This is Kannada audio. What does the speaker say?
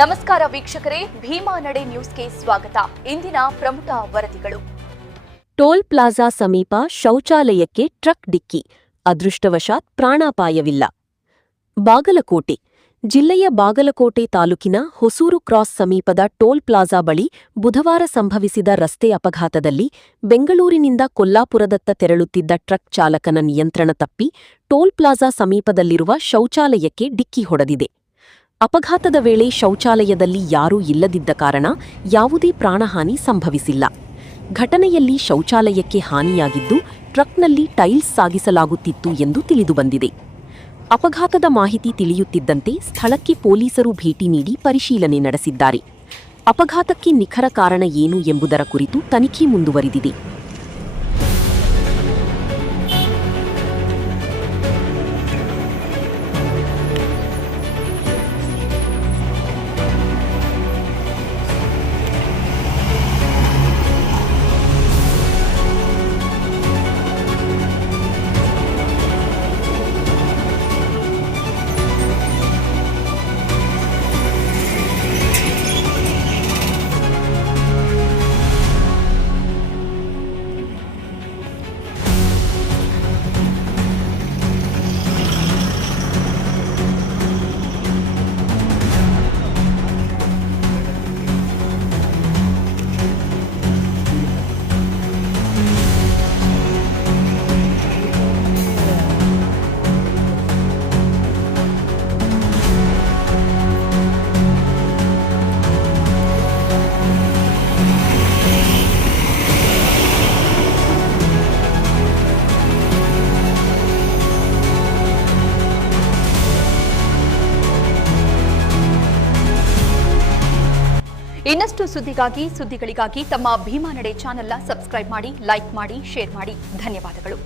ನಮಸ್ಕಾರ ವೀಕ್ಷಕರೇ, ಭೀಮಾ ನಡೆ ನ್ಯೂಸ್ಗೆ ಸ್ವಾಗತ. ಇಂದಿನ ಪ್ರಮುಖ ವರದಿಗಳು. ಟೋಲ್ ಪ್ಲಾಜಾ ಸಮೀಪ ಶೌಚಾಲಯಕ್ಕೆ ಟ್ರಕ್ ಡಿಕ್ಕಿ, ಅದೃಷ್ಟವಶಾತ್ ಪ್ರಾಣಾಪಾಯವಿಲ್ಲ. ಬಾಗಲಕೋಟೆ ಜಿಲ್ಲೆಯ ಬಾಗಲಕೋಟೆ ತಾಲೂಕಿನ ಹೊಸೂರು ಕ್ರಾಸ್ ಸಮೀಪದ ಟೋಲ್ ಪ್ಲಾಜಾ ಬಳಿ ಬುಧವಾರ ಸಂಭವಿಸಿದ ರಸ್ತೆ ಅಪಘಾತದಲ್ಲಿ ಬೆಂಗಳೂರಿನಿಂದ ಕೊಲ್ಲಾಪುರದತ್ತ ತೆರಳುತ್ತಿದ್ದ ಟ್ರಕ್ ಚಾಲಕನ ನಿಯಂತ್ರಣ ತಪ್ಪಿ ಟೋಲ್ ಪ್ಲಾಜಾ ಸಮೀಪದಲ್ಲಿರುವ ಶೌಚಾಲಯಕ್ಕೆ ಡಿಕ್ಕಿ ಹೊಡೆದಿದೆ. ಅಪಘಾತದ ವೇಳೆ ಶೌಚಾಲಯದಲ್ಲಿ ಯಾರೂ ಇಲ್ಲದಿದ್ದ ಕಾರಣ ಯಾವುದೇ ಪ್ರಾಣಹಾನಿ ಸಂಭವಿಸಿಲ್ಲ. ಘಟನೆಯಲ್ಲಿ ಶೌಚಾಲಯಕ್ಕೆ ಹಾನಿಯಾಗಿದ್ದು ಟ್ರಕ್ನಲ್ಲಿ ಟೈಲ್ಸ್ ಸಾಗಿಸಲಾಗುತ್ತಿತ್ತು ಎಂದು ತಿಳಿದುಬಂದಿದೆ. ಅಪಘಾತದ ಮಾಹಿತಿ ತಿಳಿಯುತ್ತಿದ್ದಂತೆ ಸ್ಥಳಕ್ಕೆ ಪೊಲೀಸರು ಭೇಟಿ ನೀಡಿ ಪರಿಶೀಲನೆ ನಡೆಸಿದ್ದಾರೆ. ಅಪಘಾತಕ್ಕೆ ನಿಖರ ಕಾರಣ ಏನು ಎಂಬುದರ ಕುರಿತು ತನಿಖೆ ಮುಂದುವರಿದಿದೆ. ಇನ್ನಷ್ಟು ಸುದ್ದಿಗಳಿಗಾಗಿ ತಮ್ಮ ಭೀಮಾ ನಡೆ ಚಾನೆಲ್ನ ಸಬ್ಸ್ಕ್ರೈಬ್ ಮಾಡಿ, ಲೈಕ್ ಮಾಡಿ, ಶೇರ್ ಮಾಡಿ. ಧನ್ಯವಾದಗಳು.